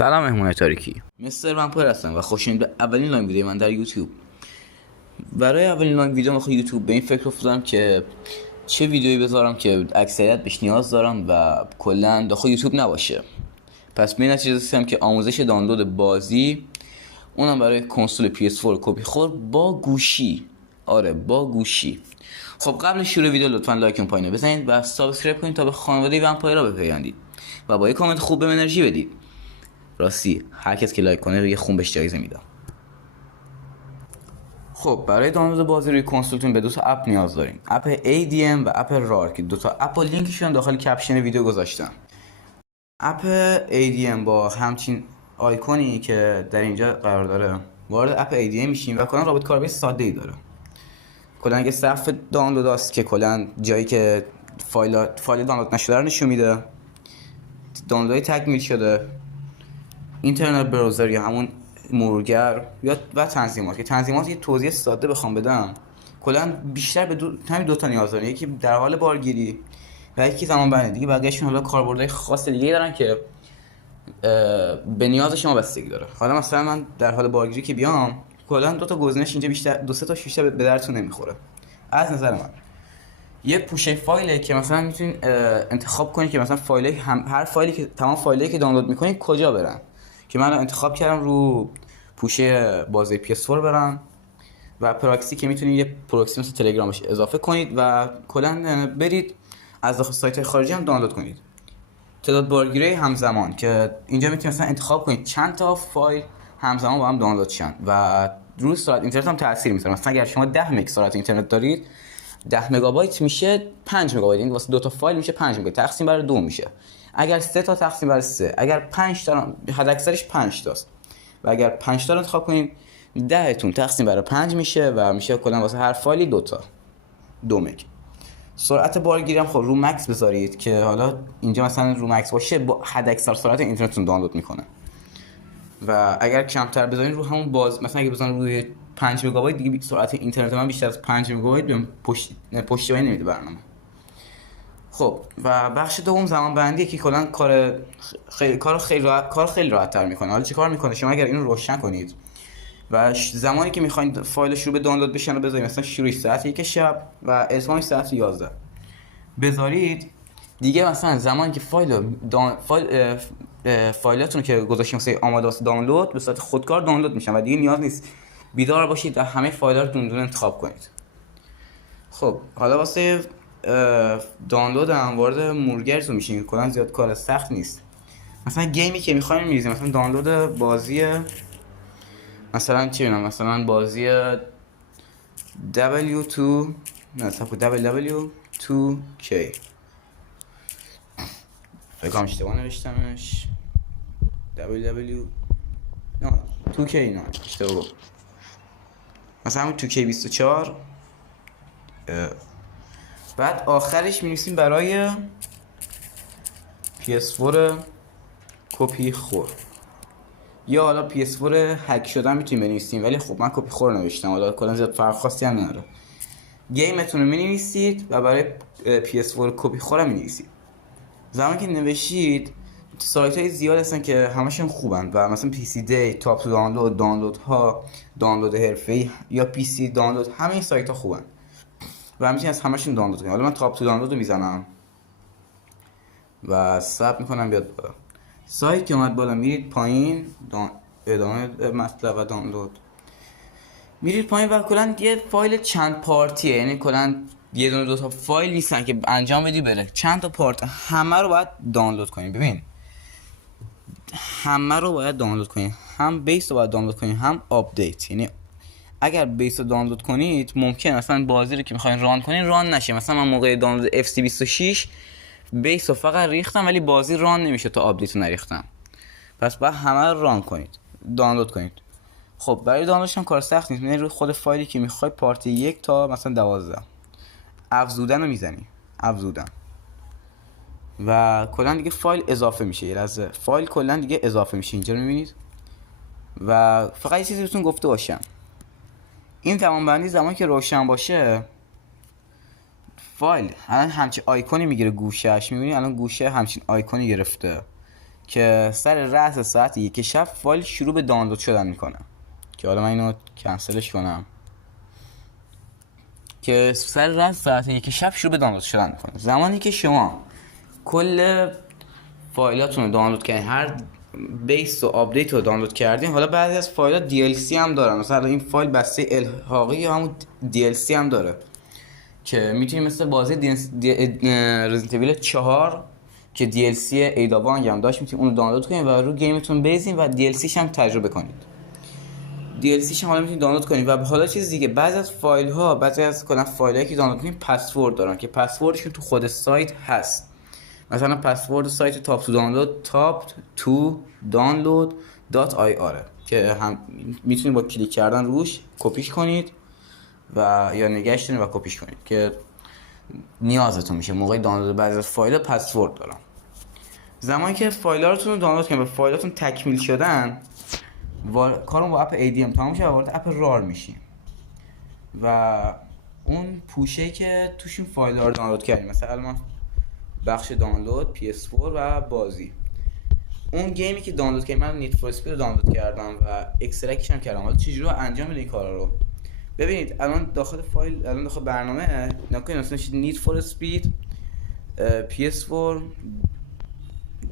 سلام مهمون تاریکی، مستر ومپایر هستم و خوشین به اولین لاین ویدیو من در یوتیوب. برای اولین لاین ویدیو من یوتیوب به این فکر افتادم که چه ویدیویی بذارم که اکثریت بهش نیاز دارم و کلا داخل یوتیوب نباشه. پس به این نتیجه رسیدم که آموزش دانلود بازی، اونم برای کنسول PS4 کپی خور با گوشی. آره با گوشی. خب قبل شروع ویدیو لطفا لایک اون پایینو بزنید و سابسکرایب کنید تا به خانواده ومپایرها بپیوندید و با یک کامنت خوب به انرژی بدید. راستی هر کس که لایک کنه یه خون بهش جایزه میدم. خب برای دانلود بازی روی کنسولتون به دو تا اپ نیاز دارین، اپ ADM و اپ رار که دو تا اپ و لینکشون داخل کپشن ویدیو گذاشتم. اپ ADM با همچین آیکونی که در اینجا قرار داره وارد اپ ADM میشیم و کلا رابط کاربری ساده‌ای داره. کلا یه صف دانلود است که کلا جایی که فایل دانلود نشده رو نشون میده، دانلودای تکمیل شده، اینترنت براوزر یا همون مرورگر و تنظیمات. که تنظیمات یه توضیح ساده بخوام بدم، کلا بیشتر به همین دو تا نیاز داره، یکی در حال بارگیری و یکی زمان بندی. دیگه بقیه‌شون حالا کاربردهای خاص دیگه دارن که به نیاز شما بستگی داره. حالا مثلا من در حال بارگیری که بیام، کلا دو تا گزینش اینجا بیشتر دو سه تا بیشتر به درتون نمیخوره. از نظر من یه پوشه فایله که مثلا میتونین انتخاب کنید که مثلا هر فایلی که تمام فایلایی که دانلود میکنید کجا برن. که من انتخاب کردم رو پوشه بازی PS4 برم و پراکسی که میتونید یه پراکسی مثل تلگرامش اضافه کنید و کلا برید از داخل سایت خارجی هم دانلود کنید. تعداد بارگیری همزمان که اینجا میتونید مثلا انتخاب کنید چند تا فایل همزمان با هم دانلود شن و روی سرعت اینترنت هم تاثیر میذاره. مثلا اگر شما 10 مگ سرعت اینترنت دارید، 10 مگابایت میشه 5 مگابایت، یعنی واسه دو تا فایل میشه 5 مگابایت، تقسیم بر 2 میشه. اگر 3 تا تقسیم بر 3، اگر 5 تا، حد اکثرش 5 تاست و اگر 5 تا رو انتخاب کنیم 10 تون تقسیم بر 5 میشه و میشه کلا واسه هر فایلی 2 تا 2 مگ. سرعت بارگیری هم خب رو مکس بذارید که حالا اینجا مثلا رو مکس باشه با حد اکثر سرعت اینترنتتون دانلود میکنه و اگر کمتر بذارین رو همون مثلا اگه بزنید روی 5 مگابایت، دیگه سرعت اینترنت من بیشتر از 5 مگابایت بیام پشتیبانی نمیده برنامه. خب و بخش دوم زمان بندیه که کلا کار خیلی راحت تر میکنه. حالا چه کار میکنه؟ شما اگر اینو روشن کنید و زمانی که میخواین فایل شروع به دانلود بشن رو بذارید، مثلا شروعش ساعت 1 شب و اتمامش ساعت 11 بذارید، دیگه مثلا زمانی که فایلاتون که گذاشتین واسه آماده واسه دانلود به صورت خودکار دانلود میشن و دیگه نیاز نیست بیدار باشید و همه فایل‌ها رو دونه دونه انتخاب کنید. خب حالا واسه دانلود هم وارد مرورگرتون میشین، کلا زیاد کار سخت نیست. مثلا گیمی که میخواین میریزیم، مثلا دانلود بازی مثلا چی بگم، مثلا بازی W2 نه WW2K بگم اشتباه نوشتمش، WW نه 2K نه اشتباه گفتم، مثلا همون 2K24. بعد آخرش می‌نویسیم برای PS4 کپی خور، یا حالا PS4 هک شدن میتونیم بنویسیم، ولی خب من کپی خور نوشتم، حالا کلا زیاد فرق خاصی هم نداره. گیمتون رو می‌نویسید و برای PS4 کپی خور هم می‌نویسید. زمانی که نوشید سایت‌های زیاد هستن که همشون خوبن و مثلا PC Day، تاپ دانلود، دانلودها، دانلود حرفه‌ای یا PC دانلود، همه این سایت‌ها خوبن و میتونید از همشون دانلود کنید. حالا من تاپ تو دانلود رو میزنم و ثبت میکنم بیاد بالا. سایت که اومد بالا میرید پایین، ادامه مطلب و دانلود میرید پایین و کلا یه فایل چند پارتیه، یعنی کلا یه دونه دو تا فایل نیستن که انجام بدی بره، چند تا پارت، همه رو باید دانلود کنید. ببین همه رو باید دانلود کنید، هم بیس رو باید دانلود کنید هم آپدیت. یعنی اگر بیس رو دانلود کنید ممکن مثلا بازی رو که میخواین ران کنین ران نشه. مثلا من موقع دانلود FC26 بیس رو فقط ریختم ولی بازی ران نمیشه تا آپدیت رو نریختم. پس باید همه رو ران کنید، دانلود کنید. خب برای دانلودش هم کار سخت نیست، روی خود فایلی که میخوای پارت 1 تا مثلا 12 افزودن رو میزنی، افزودن و کلا دیگه فایل اضافه میشه. یه لحظه فایل کلا دیگه اضافه میشه، اینجا رو میبینید. و فقط یه چیزی بهتون گفته باشم، این زمان بندی زمانی که روشن باشه فایل الان همچین آیکونی میگیره گوشهش، میبینی الان گوشه همچین آیکونی گرفته که سر رأس ساعت 1 شب فایل شروع به دانلود شدن میکنه. که حالا من اینو کنسلش کنم، که سر رأس ساعت 1 شب شروع به دانلود شدن میکنه. زمانی که شما کل فایلاتون رو دانلود کردین، هر بیس و آپدیت رو دانلود کردین، حالا بعضی از فایلات DLC هم دارن. مثلا این فایل بسته الحاقی یا همون DLC هم داره که میتونید مثل بازی رزیدنت ایول 4 که DLC ایداوانگ هم داشت، میتونید اون رو دانلود کنید و رو گیمتون بریزین و DLCش هم تجربه کنید. DLCش هم حالا میتونید دانلود کنید. و حالا چیز دیگه، بعضی از فایل ها، بعضی از کلا فایلایی که دانلود کنید پسورد دارن که پسوردشون تو خود سایت هست. مثلا پسورد سایت تاپ تو دانلود top2download.ir که هم میتونید با کلیک کردن روش کپیش کنید و یا نگهش دارید و کپیش کنید که نیازتون میشه موقع دانلود بعضی از فایل پسورد دارن. زمانی که فایلاتون رو دانلود کنید و فایلاتون تکمیل شدن، کارون با اپ ADM تمام شد و وارد اپ رار میشیم و اون پوشه که توشون فایل‌ها رو دانلود کردیم، مثلا من بخش دانلود PS4 و بازی، اون گیمی که دانلود کردم، من نیت فور اسپید رو دانلود کردم و اکسترکتش هم کردم. حالا چجوری رو انجام میدین این کارا رو ببینید. الان داخل فایل، الان داخل برنامه نکنید مثلا نیت فور اسپید PS4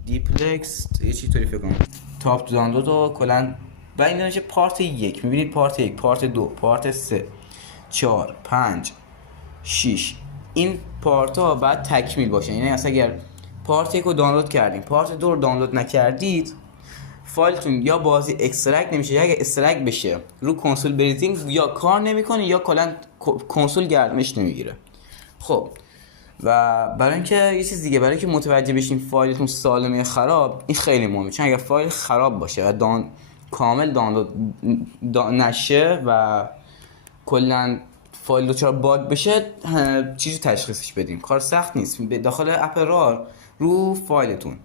دیپلکس یه چیزی طوری فکر کنم تاپ تو دانلود و کلا و این دانشه پارت 1 میبینید، پارت 1، پارت 2، پارت 3، 4، 5، 6. این پارت ها باید تکمیل باشه. یعنی اصلا اگر پارت 1 رو دانلود کردیم، پارت 2 رو دانلود نکردید، فایلتون یا بازی اکسترکت نمیشه، یا اگه اکسترکت بشه رو کنسول بریزینگ یا کار نمیکنه یا کلا کنسول گردنش نمیگیره. خب و برای اینکه یه چیز دیگه، برای اینکه متوجه بشین فایلتون سالمه یا خراب، این خیلی مهمه. چون اگر فایل خراب باشه و کامل دانلود نشه و کلا فایل دچار باگ بشه، چیزی تشخیصش بدیم کار سخت نیست. داخل اپ رار رو فایلتون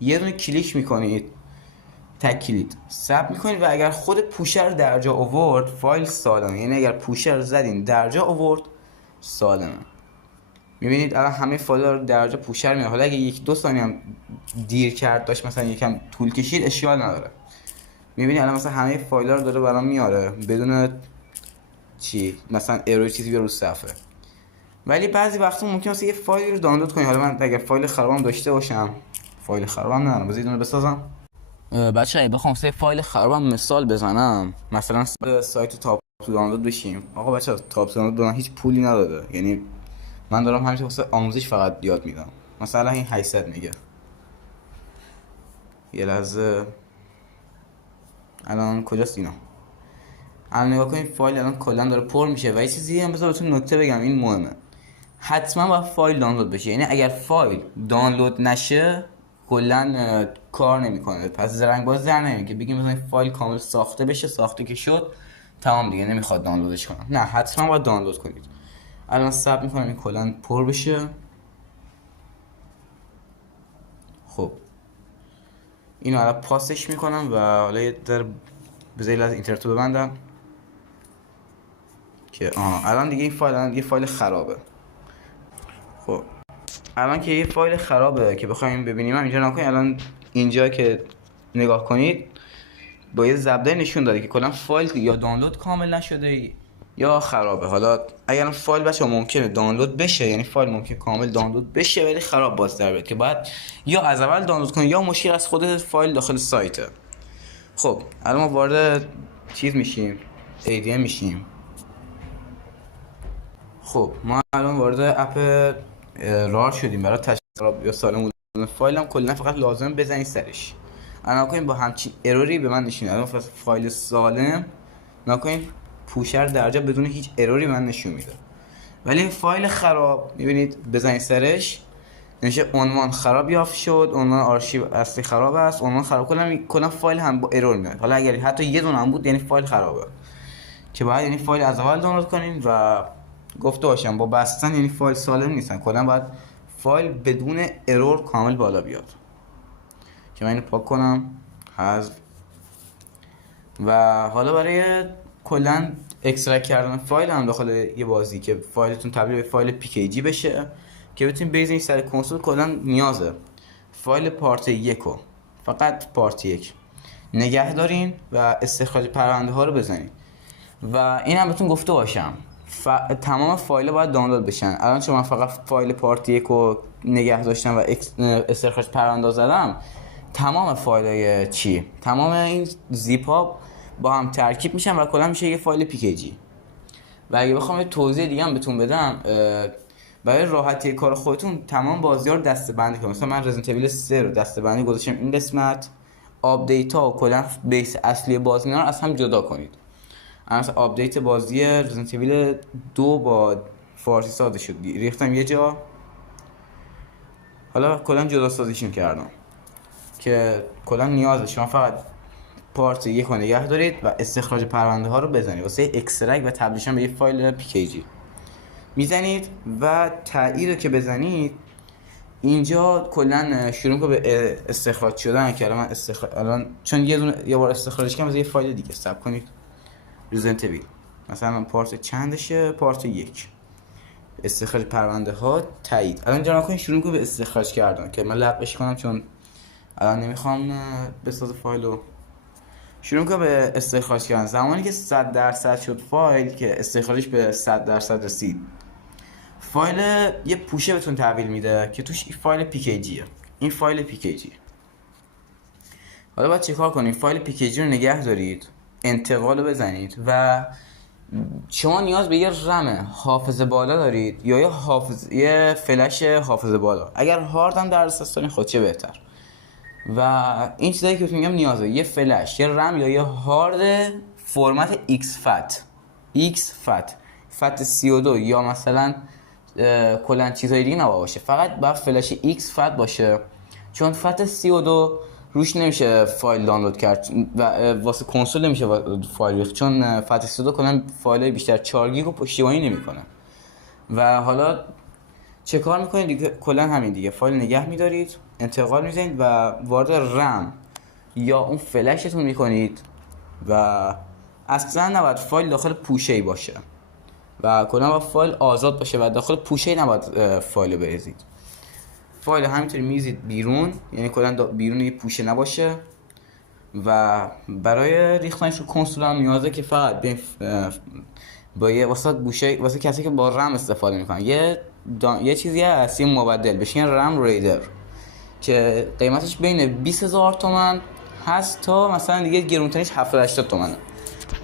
یه دونه کلیک میکنید، تک کلیک ثبت میکنید و اگر خود پوشر در جا آورد فایل سالمه. یعنی اگر پوشر زدین در جا آورد سالمه. میبینید الان همه فایل‌ها رو در جا پوشر میاد. حالا اگه 1-2 ثانیه هم دیر کرد، داشت مثلا یکم طول کشید، اشکال نداره. میبینید الان مثلا همه فایل‌ها رو داره برام میاره بدون چی مثلا ارور چیزی بیاره رو صفحه. ولی بعضی وقتا ممکنه یه فایلی رو دانلود کنید. حالا من اگر فایل خرابم داشته باشم، فایل خرابم ندارم، بذارید اون رو بسازم. بچه‌ها بخوام سه فایل خرابم مثال بزنم، مثلا سایت تاپ تو دانلود بشیم. آقا بچه‌ها تاپ تو دانلود هیچ پولی نداده، یعنی من دارم همین واسه آموزش فقط یاد میدم. مثلا این 800 میگه. یه لحظه الان کجاست اینا؟ الان نگاه کنید فایل الان کلا داره پر میشه. و یه چیزی هم بذار بهتون نکته بگم، این مهمه، حتما باید فایل دانلود بشه. یعنی اگر فایل دانلود نشه کلا کار نمیکنه. پس زرنگ باز در نمیاد که بگیم مثلا فایل کامل ساخته بشه، ساخته که شد تمام دیگه نمیخواد دانلودش کنم. نه، حتما باید دانلود کنید. الان ثبت میکنم این کلا پر بشه. خب اینو الان پاسش میکنم و حالا یه در بذارید از اینترنت رو ببندم که الان دیگه این فایل الان یه فایل خرابه. خب الان که یه فایل خرابه که بخوایم ببینیم، هم اینجا نکنید. الان اینجا که نگاه کنید با یه ضربه نشون داده که کلا فایل یا دانلود کامل نشده یا خرابه. حالا اگر فایل بچه ممکنه دانلود بشه، یعنی فایل ممکنه کامل دانلود بشه ولی خراب باز در بیاد، که باید یا از اول دانلود کنید یا مشکل از خود فایل داخل سایته. خب الان ما وارد چیز میشیم، ADM میشیم. خب ما الان وارد اپ رار شدیم. برای تشخیص یا سالم بودن فایل هم کلا فقط لازم بزنید سرش. الان نکنید با همچین اروری به من نشون الان فایل سالم نکنید پوشر درجا بدون هیچ اروری من نشون میده. ولی فایل خراب میبینید بزنید سرش نمیشه عنوان خراب یافت شد، عنوان آرشیو اصلی خراب است، عنوان خراب، کلا فایل هم با ارور میاد. حالا اگر حتی یه دونه هم بود یعنی فایل خرابه، که باید یعنی فایل از اول دانلود کنین. و گفته باشم با بستن یعنی فایل سالم نیستن، کلا باید فایل بدون ارور کامل بالا بیاد. که من اینو پاک کنم، حذف. و حالا برای کلا اکسترکت کردن فایل هم داخل یه بازی که فایلتون تبدیل به فایل PKG بشه که بتونید بریزین سر کنسول، کلا نیازه فایل پارت 1 رو فقط پارت 1 نگه دارین و استخراج پرونده ها رو بزنین. و این هم بهتون گفته باشم تمام فایل باید دانلود بشن. الان چون من فقط فایل پارت 1 رو نگه داشتم و استخراج پرونده زدم، تمام فایل تمام این زیپ ها با هم ترکیب میشن و کلا میشه یه فایل PKG. و اگه بخوام یه توضیح دیگه هم بهتون بدم، برای راحتی کار خودتون تمام بازی‌ها رو دسته‌بندی کنید. مثلا من رزیدنت ایول 3 رو دسته‌بندی گذاشتم این قسمت، آپدیت ها و کلا بیس اصلی بازی اینا رو از هم جدا کنید. مثلا آپدیت بازی رزیدنت ایول 2 با فارسی ساده شد ریختم یه جا، حالا کلا جدا سازیشون کردم که کلا نیازه شما فقط پارت 1 رو نگه دارید و استخراج پرونده ها رو بزنید واسه اکسترکت و تبدیلشون به یه فایل PKG میزنید. و تغییر که بزنید اینجا کلا شروع میکنه به استخراج شدن که الان الان چون یه بار استخراجش کردم از یه فایل دیگه صبر کنید. رزیدنت ایول مثلا من پارت چندشه، پارت 1 استخراج پرونده ها تایید. الان جا نکنید شروع میکنه به استخراج کردن که من لغوش کنم چون الان نمیخوام بسازه فایلو. شروع میکنه به استخراج کردن. زمانی که 100% شد فایل که استخراجش به 100% رسید، فایل یه پوشه بهتون تحویل میده که توش فایل PKGه. این فایل PKG. حالا باید چیکار کنید؟ فایل PKG رو نگه دارید، انتقال رو بزنید و شما نیاز به یه رم حافظه بالا دارید یا یه فلش حافظه بالا. اگر هارد هم در دسترس دارین خب چه بهتر. و این چیزایی که میگم نیازه یه فلش، یه رم یا یه هارد فرمت XFAT FAT 32 یا مثلا کلا چیزای دیگه نباید باشه، فقط باید فلش XFAT باشه چون FAT 32 روش نمیشه فایل دانلود کرد و واسه کنسول نمیشه فایل ریخت چون FAT 32 کلا فایل بیشتر 4 گیگ رو پشتیبانی نمیکنه. و حالا چه کار میکنید دیگه؟ کلا همین دیگه، فایل نگه میدارید، انتقال میزنید و وارد رم یا اون فلشتون میکنید و اصلا نباید فایل داخل پوشه‌ای باشه و کلا باید فایل آزاد باشه و داخل پوشه‌ای نباید فایل بریزید. فایل همینطوری میزید بیرون، یعنی کلا بیرون یه پوشه نباشه. و برای ریختنش رو کنسول هم نیازه که فقط با یه واسه کسی که با رم استفاده میکنن یه چیزی هست، یه مبدل بشه رم ریدر که قیمتش بین 20,000 تومان هست تا مثلا دیگه گرونترینش 70-80 تومنه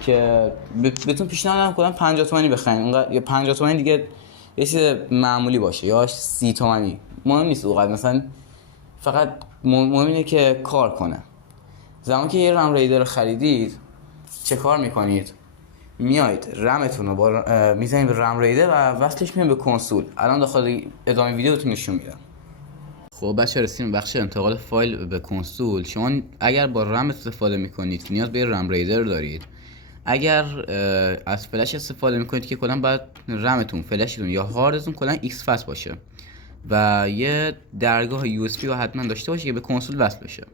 که بهتون پیشنهاد میکنم 50 تومانی بخرید. اونقدر یا 50 تومانی دیگه یه چیز معمولی باشه یا 30 تومانی مهم نیست، اونقدر مثلا فقط مهم اینه که کار کنه. زمانی که یه رم ریدر خریدید چه کار میکنید؟ میایید رمتون رو میزنید به رم ریدر و وصلش میکنید به کنسول. الان داخل ادامه ویدیو بهتون نشون میدم. خب بچه‌ها رسیدیم به بخش انتقال فایل به کنسول. شما اگر با رم استفاده میکنید نیاز به رم ریدر دارید. اگر از فلش استفاده میکنید که کلا باید رمتون، فلشتون یا هاردتون کلا XFAT باشه و یه درگاه USB رو حتما داشته باشه که به کنسول وصل بشه.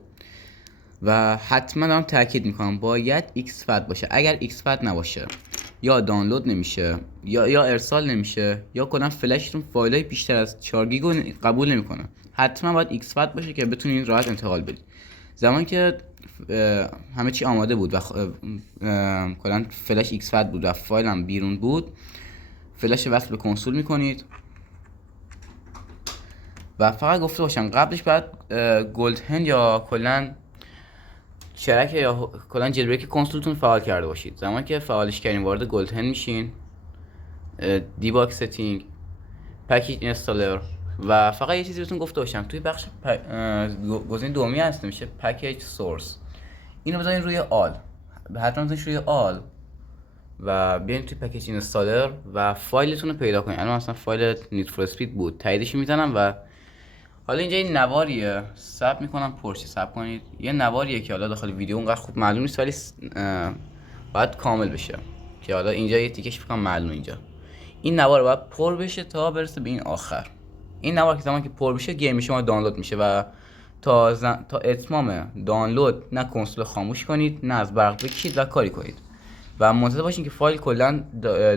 و حتما دارم تاکید میکنم باید XFAT باشه. اگر XFAT نباشه یا دانلود نمیشه یا ارسال نمیشه یا کلا فلشتون فایلای بیشتر از 4 گیگ رو قبول نمیکنه. حتما باید XFAT باشه که بتونید راحت انتقال بدید. زمانی که همه چی آماده بود و کلا فلش XFAT بود و فایل هم بیرون بود، فلش وصل به کنسول میکنید و فقط گفته باشم قبلش باید گلد هند یا کلا شرک یا کلا جلبریک کنسولتون فعال کرده باشید. زمانی که فعالش کردین وارد گلد هند میشین، دیباگ ستینگ، پکیج اینستالر و فقط یه چیزی بهتون گفته باشم توی بخش گزینه دومی هست میشه پکیج سورس. اینو بذارین روی آل، حتما بذارین روی آل و بیاین توی پکیج اینستالر و فایلتون رو پیدا کنین. الان مثلا فایل نید فور اسپید بود، تاییدش میزنم و حالا اینجا این نواریه، ثبت میکنم پرشه، ثبت کنید. یه نواریه که حالا داخل ویدیو اونقدر خوب معلوم نیست ولی باید کامل بشه که حالا اینجا یه تیکش بکنم معلوم. اینجا این نوار باید پر بشه تا برسه به این آخر. این نوار که زمانی که پر بشه گیم شما دانلود میشه و تا اتمام دانلود نه کنسول خاموش کنید نه از برق بکشید و کاری کنید و منتظر باشین که فایل کلا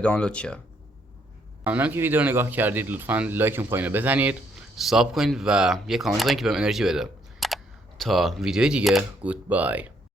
دانلود شه. ممنونم که ویدیو رو نگاه کردید. لطفاً لایک اون پایین رو بزنید، ساب کنید و یه کامنت بزنید که بهم انرژی بده. تا ویدیو دیگه گود بای.